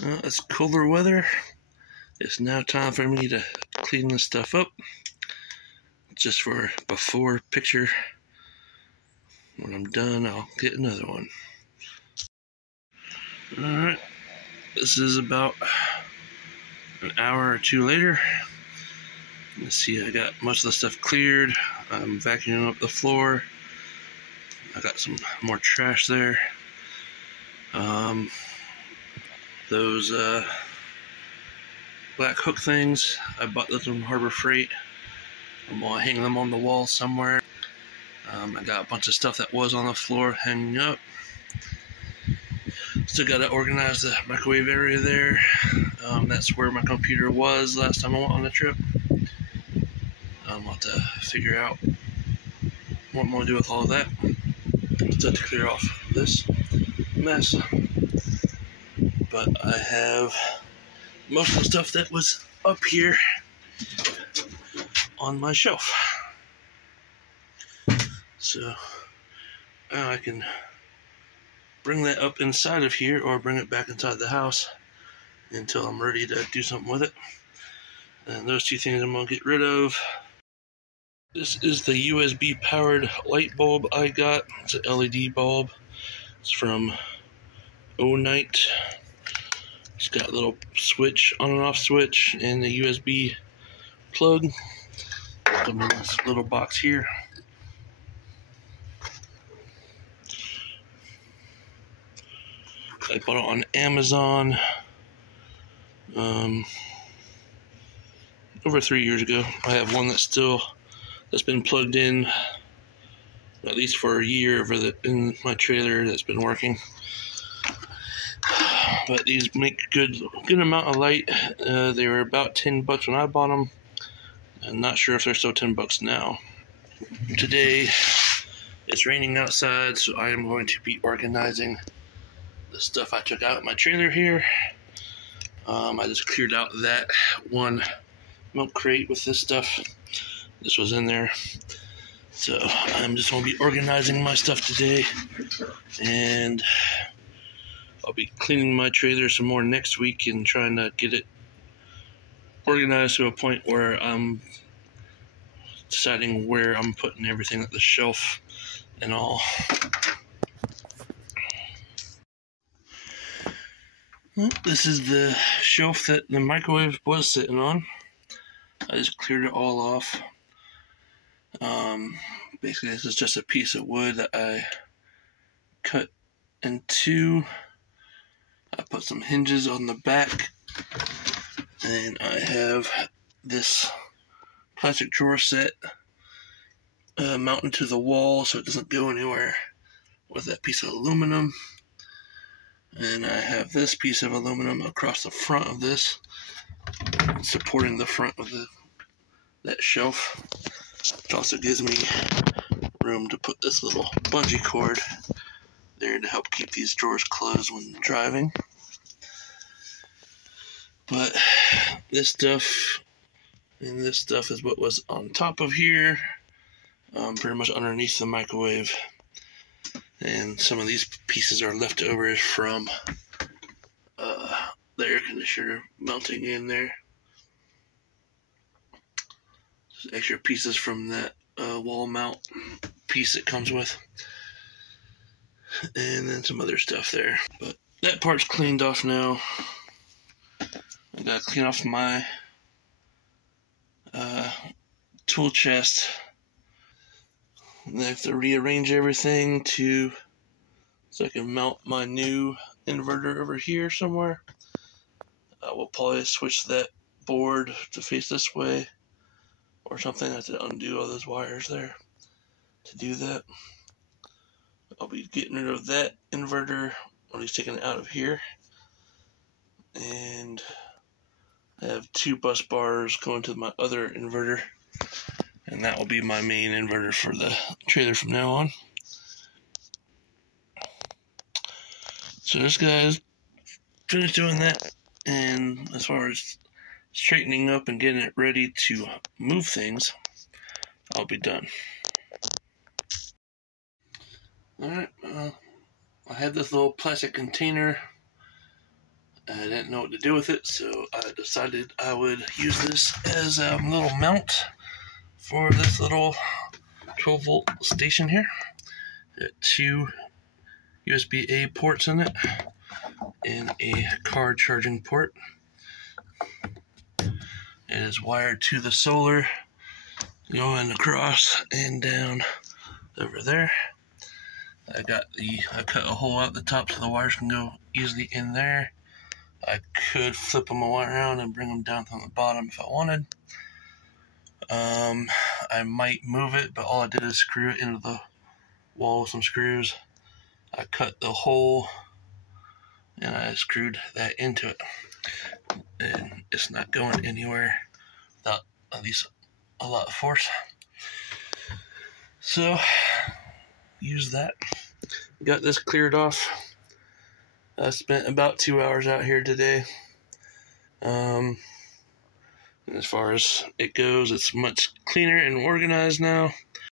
It's cooler weather. It's now time for me to clean this stuff up. Just for before picture. When I'm done, I'll get another one. Alright, this is about an hour or two later. Let's see, I got most of the stuff cleared. I'm vacuuming up the floor. I got some more trash there. Those black hook things, I bought those from Harbor Freight. I'm gonna hang them on the wall somewhere. I got a bunch of stuff that was on the floor hanging up. Still gotta organize the microwave area there. That's where my computer was last time I went on the trip. I'll have to figure out what I'm gonna do with all of that. Still to clear off this mess. But I have most of the stuff that was up here on my shelf. So I can bring that up inside of here or bring it back inside the house until I'm ready to do something with it. And those two things I'm going to get rid of. This is the USB powered light bulb I got. It's an LED bulb. It's from O-Night. It's got a little switch, on and off switch, and a USB plug. Come in this little box here. I bought it on Amazon over 3 years ago. I have one that's been plugged in at least for a year in my trailer that's been working. But these make good amount of light. They were about $10 when I bought them. I'm not sure if they're still $10 now. Today it's raining outside, so I am going to be organizing the stuff I took out of my trailer here. I just cleared out that one milk crate with this stuff. This was in there. So I'm just going to be organizing my stuff today. And I'll be cleaning my trailer some more next week and trying to get it organized to a point where I'm deciding where I'm putting everything at the shelf and all. Well, this is the shelf that the microwave was sitting on. I just cleared it all off. Basically, this is just a piece of wood that I cut in two. I put some hinges on the back, and I have this plastic drawer set mounted to the wall so it doesn't go anywhere with that piece of aluminum. And I have this piece of aluminum across the front of this, supporting the front of that shelf. Which also gives me room to put this little bungee cord there to help keep these drawers closed when driving. But this stuff and this stuff is what was on top of here, pretty much underneath the microwave. And some of these pieces are leftovers from the air conditioner mounting in there. Just extra pieces from that wall mount piece it comes with. And then some other stuff there. But that part's cleaned off now. I gotta clean off my tool chest. And I have to rearrange everything so I can mount my new inverter over here somewhere. I will probably switch that board to face this way or something. I have to undo all those wires there to do that. I'll be getting rid of that inverter, at least taking it out of here. And I have 2 bus bars going to my other inverter. And that will be my main inverter for the trailer from now on. So this guy's finished doing that. And as far as straightening up and getting it ready to move things, I'll be done. Alright, I had this little plastic container. I I didn't know what to do with it, so I decided I would use this as a little mount for this little 12-volt station here. Got 2 USB-A ports in it and a car charging port. It is wired to the solar, going across and down over there. I cut a hole out the top so the wires can go easily in there. I could flip them around and bring them down from the bottom if I wanted. I might move it, but all I did is screw it into the wall with some screws. I cut the hole and I screwed that into it. And it's not going anywhere without at least a lot of force. So, use that. Got this cleared off. I spent about 2 hours out here today. As far as it goes, it's much cleaner and organized now.